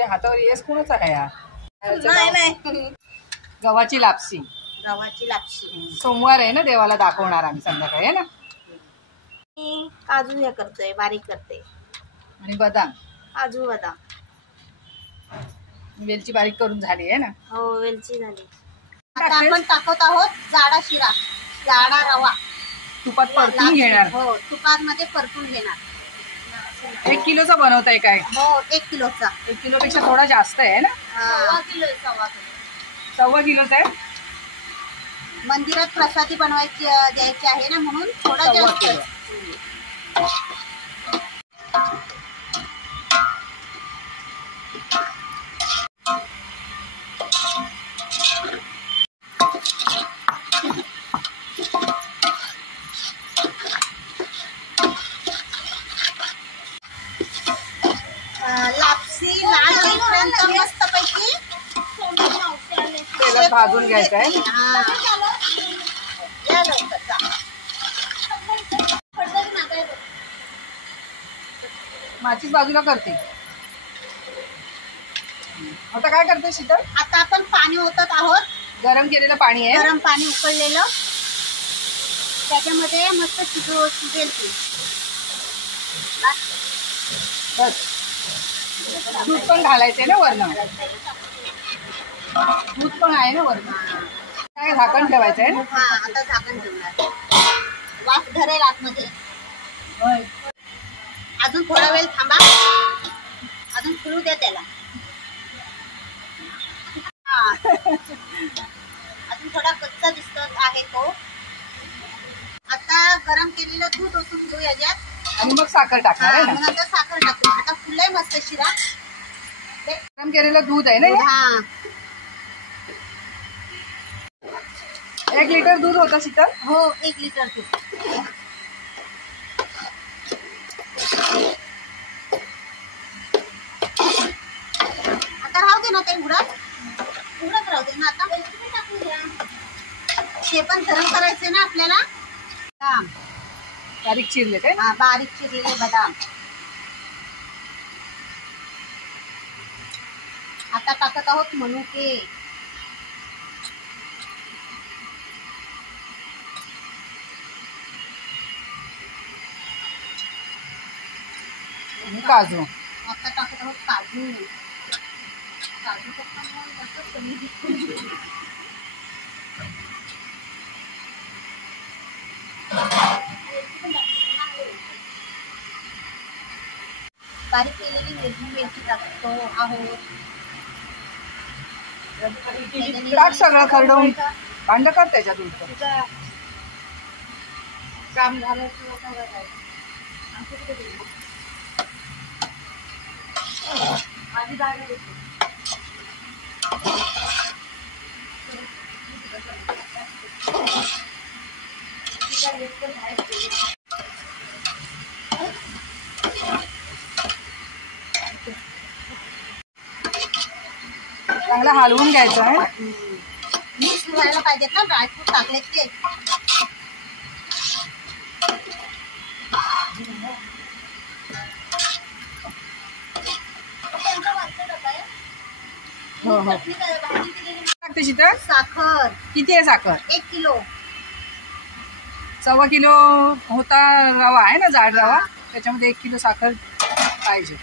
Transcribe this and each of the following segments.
तुझ्या हातावर येस कोणाचा आहे यार? नाही गव्हाची लापसी. गव्हाची लापशी. सोमवार आहे ना, देवाला दाखवणार आम्ही संध्याकाळी आहे ना. काजू हे करतोय, बारीक करते. आणि बदाम, काजू बदाम. वेलची बारीक करून झाली आहे ना. हो, वेलची झाली. आता आपण टाकत आहोत जाडा शिरा, जाडा रवा तुपात परतून घेणार. हो, तुपामध्ये परतून घेणार. 1 किलोचा बनवताय काय? हो, 1 किलोचा. 1 किलोपेक्षा थोडा जास्त आहे ना. 1.25 किलोचा आहे. मंदिरात प्रसादी बनवायची द्यायची आहे ना, म्हणून थोडा जास्त. लापसी लाल होईपर्यंत मस्तपैकी तेलात भाजून घ्यायचं आहे. माचीच बाजूला करते. आता काय करते शीतल? आता आपण पाणी ओतत आहोत. गरम केलेलं पाणी आहे. गरम पाणी उकळलेलं, त्याच्यामध्ये मस्त शिजेल ती. बस. दूध पण घालायचंय ना वरण. दूध पण आहे ना वरण. काय झाकण ठेवायचं आहे ना. हा, आता झाकण ठेवणार. वाफ धरेल आतमध्ये. अजून थोडा वेळ थांबा, अजून फुलू द्या त्याला. अजून थोडा कच्चा दिसत आहे तो. आता गरम केलेलं दूध ओतून घेऊ याच्यात आणि मग साखर टाकणार आहे ना. नंतर साखर टाकू. आता फुललाय मस्त शिरा. गरम केलेलं दूध आहे ना. हा, 1 लिटर दूध होतं शीतल. हो, 1 लिटर दूध. आता राहू दे ना ते उडत राहू दे ना. आता ते पण गरम करायचे ना आपल्याला. बदाम बारीक चिरले काय? हा, बारीक चिरलेले बदाम. आता टाकत आहोत मनुके. आणि काजू. आता टाकत आहोत काजू. काजू जास्त कमी दिसतो. बारीक केलेली वेलची टाकतो आहोत. टाक सगळं खरडवून. कांड कर त्याच्यात उलट. काम झालं. चांगलं हलवून घ्यायचं आहे. मिक्स व्हायला पाहिजेत ना ड्रायफ्रूट टाकले ते. हो हो. टाकते शीतल. साखर किती आहे साखर? 1 किलो. 1.25 किलो होता रवा आहे ना, जाड रवा. त्याच्यामध्ये 1 किलो साखर पाहिजे.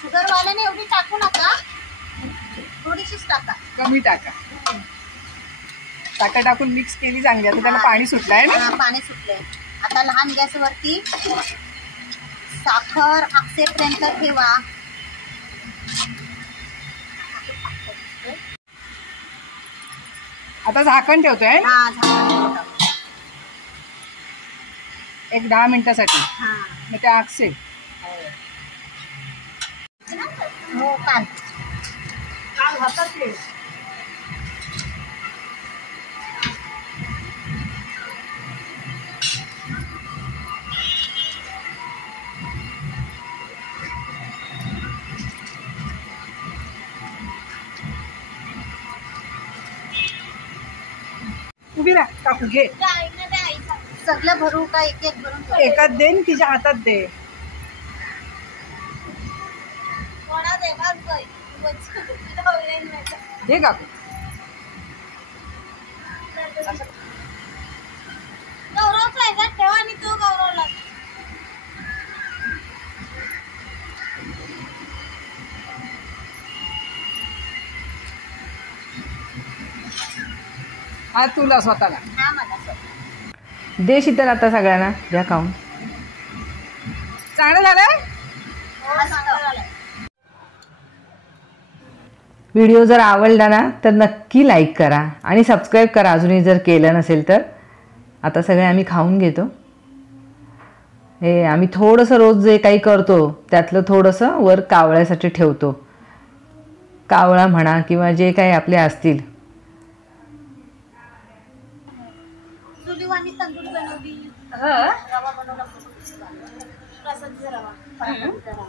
शुगर वाल्याने एवढी टाकू नका, थोडीशीच टाका. कमी टाका. साखर टाकून मिक्स केली चांगली. आता त्याला पाणी सुटलं आहे ना. पाणी सुटलंय. आता लहान गॅसवरती साखर आकसेपर्यंत ठेवा. आता झाकण ठेवतोय. हा, झाकण. एक 10 मिनिटासाठी. मग ते आकसेल. हो, काल हातात ठेव. उभी राहा, काकू घे. सगळं भरू का एक एक भरून ठेवू? एकात दे न तिच्या हातात दे. थोडा दे बस बाई. दे काकू. गौरवचा ह्याच्यात ठेवा आणि तो गौरवला. हा तुला स्वतःला. हा मला सोड. दे शीतल आता सगळ्यांना द्या खाऊन. चांगलं झालंय. हो, चांगलं झालंय. व्हिडिओ जर आवडला ना तर नक्की लाईक करा आणि सबस्क्राईब करा अजूनही जर केलं नसेल तर. आता सगळे आम्ही खाऊन घेतो. हे आम्ही थोडंसं रोज जे काही करतो त्यातलं थोडंसं वर कावळ्यासाठी ठेवतो. कावळा म्हणा किंवा जे काही आपले असतील. चुलीवाणी तंदूर बनवली. हं. रवा बनवला. प्रसादीचा रवा.